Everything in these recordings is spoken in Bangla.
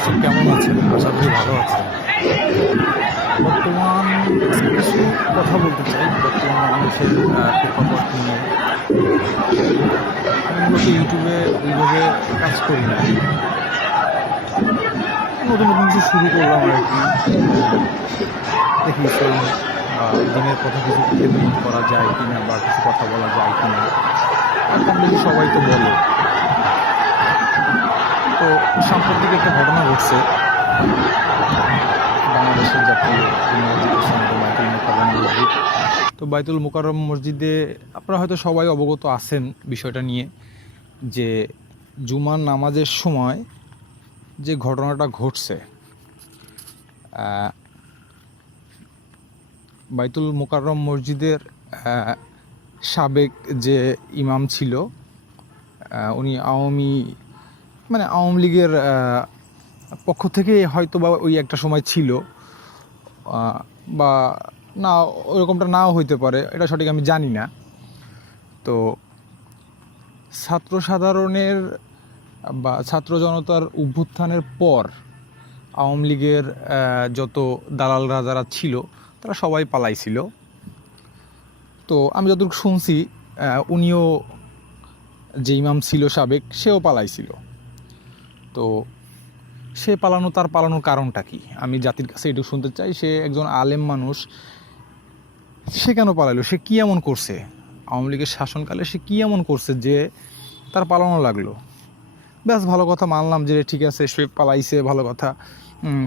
দর্শক কেমন আছেন? আশা করি ভালো আছেন। বর্তমান কিছু কথা বলতে চাই বর্তমান বাংলাদেশের প্রেক্ষাপট নিয়ে। আমি মূলত ইউটিউবে ওইভাবে কাজ করি না। নতুন নতুন কিছু শুরু করলাম আর কি। দেখি ইসলাম দিনের কথা কিছু খেদমত করা যায় কিনা বা কিছু কথা বলা যায় কিনা। কম বেশি সবাই তো বলে। তো সাম্প্রতিক একটা ঘটনা ঘটছে বাংলাদেশের জাতীয় মসজিদের সামনে বাইতুল মোকাররম মসজিদ। তো বাইতুল মোকাররম মসজিদে আপনারা হয়তো সবাই অবগত আছেন বিষয়টা নিয়ে, যে জুমার নামাজের সময় যে ঘটনাটা ঘটছে, বাইতুল মোকাররম মসজিদের সাবেক যে ইমাম ছিল, উনি আওয়ামী লীগের পক্ষ থেকে হয়তো বা ওই একটা সময় ছিল, বা না ওরকমটা নাও হইতে পারে, এটা সঠিক আমি জানি না। তো ছাত্র সাধারণের বা ছাত্র জনতার অভ্যুত্থানের পর আওয়ামী লীগের যত দালালরা যারা ছিল তারা সবাই পালাইছিল। তো আমি যতটুকু শুনছি, উনিও যে ইমাম ছিল সাবেক, সেও পালাইছিল। তো সে তার পালানোর কারণটা কি আমি জাতির কাছে এটুকু শুনতে চাই। সে একজন আলেম মানুষ, সে কেন পালাইলো? সে কী এমন করছে আওয়ামী লীগের শাসনকালে? সে কী এমন করছে যে তার পালানো লাগলো? ব্যাস, ভালো কথা, মানলাম যে ঠিক আছে সে পালাইছে, ভালো কথা।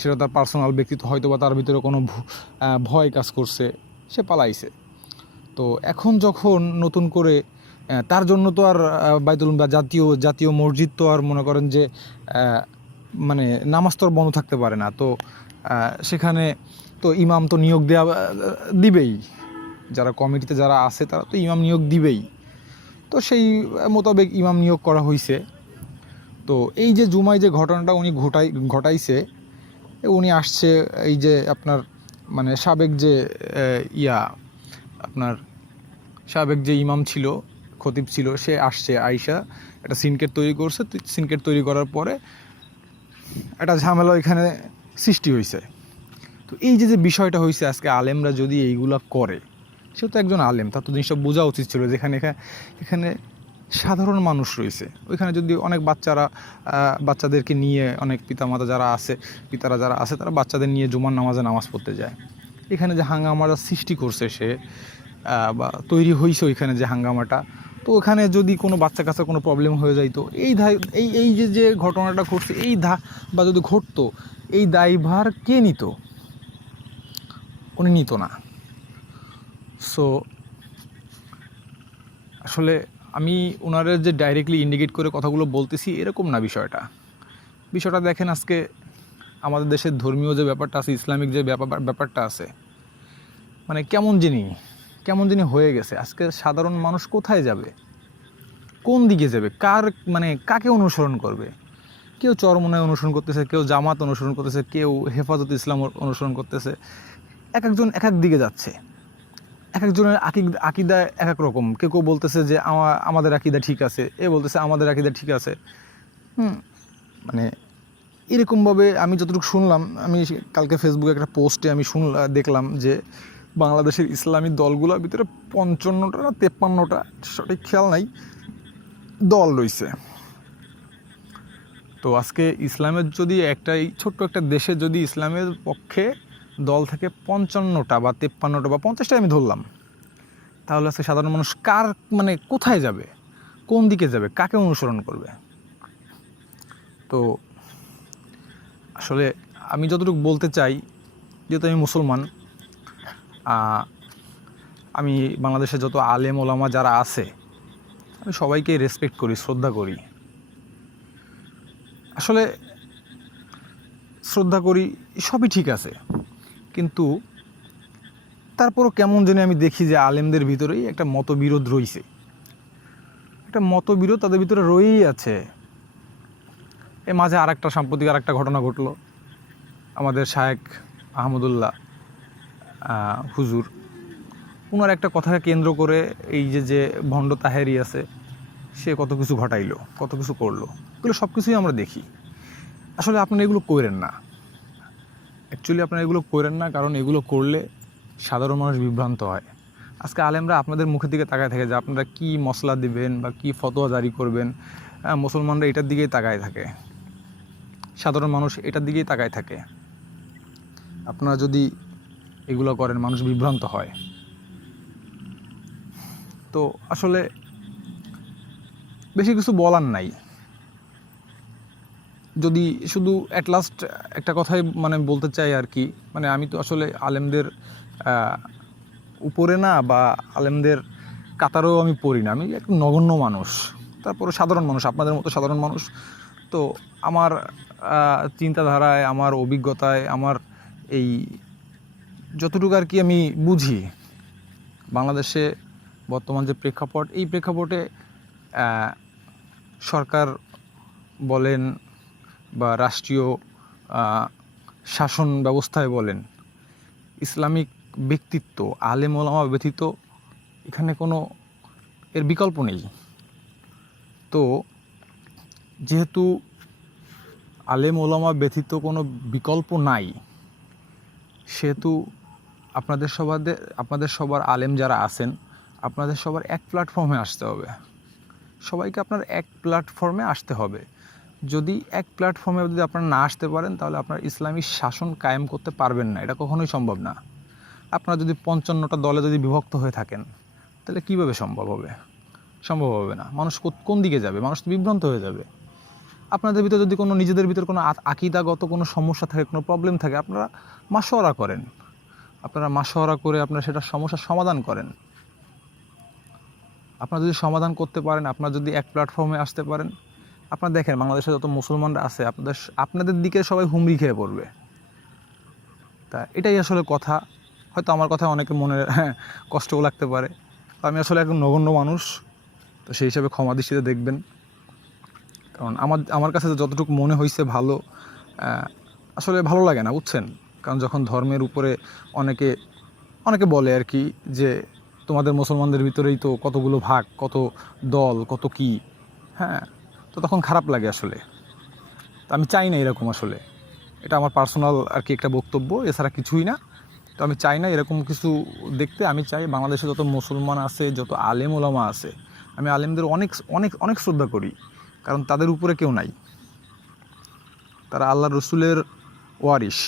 সেটা তার পার্সোনাল ব্যক্তিত্ব, হয়তো বা তার ভিতরে কোনো ভয় কাজ করছে, সে পালাইছে। তো এখন যখন নতুন করে তার জন্য তো আর বাইতুল বা জাতীয় মসজিদ তো আর মনে করেন যে নামাজ তো আর বন্ধ থাকতে পারে না। তো সেখানে তো ইমাম তো নিয়োগ দিবেই, যারা কমিটিতে যারা আছে তারা তো ইমাম নিয়োগ দিবেই। তো সেই মোতাবেক ইমাম নিয়োগ করা হয়েছে। তো এই যে জুমায় যে ঘটনাটা উনি ঘটাইছে, উনি আসছে, এই যে আপনার সাবেক যে আপনার সাবেক যে ইমাম ছিল, খতিব ছিল, সে আসছে, আইসা একটা সিনকেট তৈরি করছে। সিনকেট তৈরি করার পরে একটা ঝামেলা এখানে সৃষ্টি হয়েছে। তো এই যে বিষয়টা হয়েছে, আজকে আলেমরা যদি এইগুলা করে, সে তো একজন আলেম, তার তো জিনিসটা বোঝা উচিত ছিল। যেখানে এখানে সাধারণ মানুষ রয়েছে, ওইখানে যদি অনেক বাচ্চাদেরকে নিয়ে, অনেক পিতারা যারা আছে তারা বাচ্চাদের নিয়ে জুমার নামাজ পড়তে যায়। এখানে যে হাঙ্গামাটা সৃষ্টি করছে সে, বা তৈরি হয়েছে ওইখানে যে হাঙ্গামাটা, তো ওখানে যদি কোনো বাচ্চা কাচ্চার কোনো প্রবলেম হয়ে যাইতো, এই যে ঘটনাটা ঘটছে, বা যদি ঘটতো, এই দায়ভার কে নিত? উনি নিত না। সো আসলে আমি ওনাদের যে ডাইরেক্টলি ইন্ডিকেট করে কথাগুলো বলতেছি এরকম না বিষয়টা দেখেন, আজকে আমাদের দেশের ধর্মীয় যে ব্যাপারটা আছে, ইসলামিক যে ব্যাপারটা আছে, কেমন যিনি হয়ে গেছে। আজকে সাধারণ মানুষ কোথায় যাবে? কোন দিকে যাবে? কাকে অনুসরণ করবে? কেউ চরমনায় অনুসরণ করতেছে, কেউ জামাত অনুসরণ করতেছে, কেউ হেফাজত ইসলাম অনুসরণ করতেছে। এক একজন এক এক দিকে যাচ্ছে। এক একজনের আকিদা এক এক রকম। কেউ বলতেছে যে আমাদের আকিদা ঠিক আছে, বলতেছে আমাদের আকিদা ঠিক আছে। এরকমভাবে আমি যতটুকু শুনলাম, আমি কালকে ফেসবুকে একটা পোস্টে আমি দেখলাম যে বাংলাদেশের ইসলামী দলগুলোর ভিতরে 55টা না 53টা, সঠিক খেয়াল নাই, দল রয়েছে। তো আজকে ইসলামের যদি ছোট্ট একটা দেশে যদি ইসলামের পক্ষে দল থেকে 55টা বা 53টা বা 50টা আমি ধরলাম, তাহলে আজকে সাধারণ মানুষ কোথায় যাবে? কোন দিকে যাবে? কাকে অনুসরণ করবে? তো আসলে আমি যতটুকু বলতে চাই, যেহেতু আমি মুসলমান, আমি বাংলাদেশে যত আলেম ওলামা যারা আছে, আমি সবাইকে রেসপেক্ট করি, শ্রদ্ধা করি। আসলে শ্রদ্ধা করি, সবই ঠিক আছে, কিন্তু তারপরও কেমন জানি আমি দেখি যে আলেমদের ভিতরেই একটা মতবিরোধ রয়েছে। একটা মতবিরোধ তাদের ভিতরে রয়েই আছে। এর মাঝে সাম্প্রতিক আরেকটা ঘটনা ঘটলো। আমাদের শায়েখ আহমদুল্লাহ হুজুর, ওনার একটা কথাকে কেন্দ্র করে এই যে ভণ্ড তাহেরি আছে, সে কত কিছু ঘটাইলো, কত কিছু করলো, এগুলো সব কিছুই আমরা দেখি। আসলে আপনারা এগুলো করেন না, অ্যাকচুয়ালি আপনারা এগুলো করেন না, কারণ এগুলো করলে সাধারণ মানুষ বিভ্রান্ত হয়। আজকে আলেমরা আপনাদের মুখের দিকে তাকায় থাকে যে আপনারা কী মশলা দিবেন বা কী ফতোয়া জারি করবেন। মুসলমানরা এটার দিকেই তাকায় থাকে, সাধারণ মানুষ এটার দিকেই তাকায় থাকে। আপনারা যদি এগুলো করেন মানুষ বিভ্রান্ত হয়। তো আসলে বেশি কিছু বলার নাই, যদি শুধু অ্যাট লাস্ট একটা কথাই মানে বলতে চাই আর কি, মানে আমি তো আসলে আলেমদের উপরে না বা আলেমদের কাতারেও আমি পড়ি না, আমি এক নগণ্য মানুষ, তারপরে সাধারণ মানুষ, আপনাদের মতো সাধারণ মানুষ। তো আমার চিন্তাধারায়, আমার অভিজ্ঞতায়, আমার এই যতটুকু আর কি আমি বুঝি, বাংলাদেশে বর্তমান যে প্রেক্ষাপট, এই প্রেক্ষাপটে সরকার বলেন বা রাষ্ট্রীয় শাসন ব্যবস্থায় বলেন, ইসলামিক ব্যক্তিত্ব আলেম ওলামা ব্যতীত এখানে কোনো এর বিকল্প নেই। তো যেহেতু আলেম ওলামা ব্যতীত কোনো বিকল্প নাই, সেহেতু আপনাদের সবার আলেম যারা আছেন, আপনাদের সবার এক প্ল্যাটফর্মে আসতে হবে। সবাইকে আপনার এক প্ল্যাটফর্মে আসতে হবে। যদি এক প্ল্যাটফর্মে যদি আপনারা না আসতে পারেন, তাহলে আপনার ইসলামী শাসন কায়েম করতে পারবেন না, এটা কখনোই সম্ভব না। আপনারা যদি 55টা দলে যদি বিভক্ত হয়ে থাকেন, তাহলে কীভাবে সম্ভব হবে? সম্ভব হবে না। মানুষ কোন দিকে যাবে? মানুষ তো বিভ্রান্ত হয়ে যাবে। আপনাদের ভিতরে যদি কোনো নিজেদের ভিতরে কোনো আকিদাগত কোনো সমস্যা থাকে, কোনো প্রবলেম থাকে, আপনারা মাশওয়ারা করেন। আপনারা মাশওয়ারা করে আপনারা সেটার সমস্যার সমাধান করেন। আপনারা যদি সমাধান করতে পারেন, আপনারা যদি এক প্ল্যাটফর্মে আসতে পারেন, আপনারা দেখেন বাংলাদেশে যত মুসলমানরা আছে আপনাদের দিকে সবাই হুমড়ি খেয়ে পড়বে। তা এটাই আসলে কথা। হয়তো আমার কথা অনেকের মনে কষ্টও লাগতে পারে। আমি আসলে একজন নগণ্য মানুষ, তো সেই হিসাবে ক্ষমা দৃষ্টিতে দেখবেন। কারণ আমার কাছে যতটুকু মনে হয়েছে ভালো, আসলে ভালো লাগে না, বুঝছেন? কারণ যখন ধর্মের উপরে অনেকে বলে আর কি যে তোমাদের মুসলমানদের ভিতরেই তো কতগুলো ভাগ, কত দল, কত কি, হ্যাঁ, তো তখন খারাপ লাগে আসলে। তো আমি চাই না এরকম, আসলে এটা আমার পার্সোনাল আর কি একটা বক্তব্য, এছাড়া কিছুই না। তো আমি চাই না এরকম কিছু দেখতে। আমি চাই বাংলাদেশে যত মুসলমান আছে, যত আলেম ওলামা আছে, আমি আলেমদের অনেক অনেক অনেক শ্রদ্ধা করি, কারণ তাদের উপরে কেউ নাই। তারা আল্লাহ রসুলের ওয়ারিস,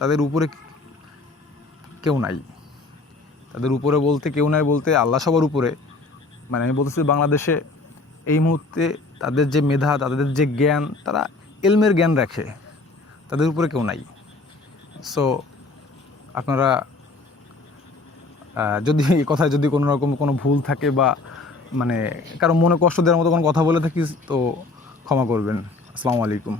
তাদের উপরে কেউ নাই। তাদের উপরে বলতে কেউ নাই বলতে আল্লাহ সবার উপরে, মানে আমি বলতেছি বাংলাদেশে এই মুহূর্তে তাদের যে মেধা, তাদের যে জ্ঞান, তারা এলমের জ্ঞান রাখে, তাদের উপরে কেউ নাই। সো আপনারা যদি এই কথায় যদি কোনো রকম কোনো ভুল থাকে বা মানে কারো মনে কষ্ট দেওয়ার মতো কোনো কথা বলে থাকি, তো ক্ষমা করবেন। আসসালামু আলাইকুম।